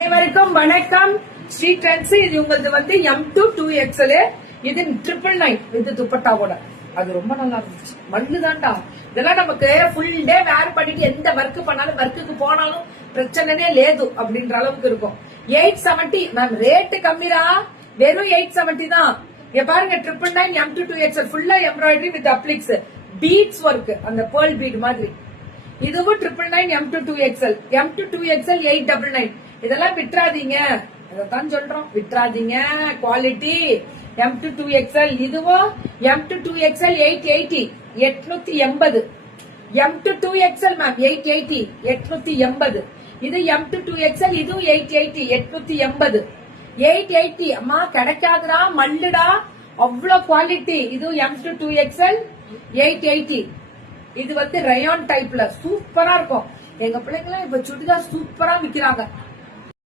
அனைவருக்கும் வணக்கம். ஸ்ரீ ட்ரெண்ட்ஸ். இது உங்களுக்கு M2 2XL. இது 999 வித் துப்பட்டாவோட. அது ரொம்ப நல்லா இருந்துச்சு. மல்லுதான்டா. இதெல்லாம் நமக்கு ஃபுல் டே வேர் பண்ணிட்டு எந்த ஒர்க் பண்ணாலும் ஒர்க்குக்கு போனாலும் பிரச்சனையே லேது அப்படின்ற அளவுக்கு இருக்கும். 870 மேம் ரேட் கம்மிடா. வெறும் 870 தான். இங்க பாருங்க 999 M2 2XL ஃபுல்லா எம்ப்ராய்டரி வித் அப்ளிக்ஸ் பீட்ஸ் ஒர்க், அந்த பேர்ல் பீட் மாதிரி. இதுவும் 999 M2 2XL. M2 2XL 899. இதெல்லாம் விட்டுறாதீங்க, அதான் சொல்றோம், விட்டுறாதீங்க. Quality M2 2XL. இதுவும் M2 2XL 880 880. M2 2XL ma'am 880 880. இது M2 2XL. இதுவும் 880 880. 880 அம்மா கிடைக்காதுடா, மல்லுடா, அவ்வளவு குவாலிட்டி. இது M2 2XL 880. இது ரயான் டைப்ல சூப்பரா இருக்கும். எங்க பிள்ளைங்களும் இப்ப சுடிதார் சூப்பரா விக்கிறாங்க.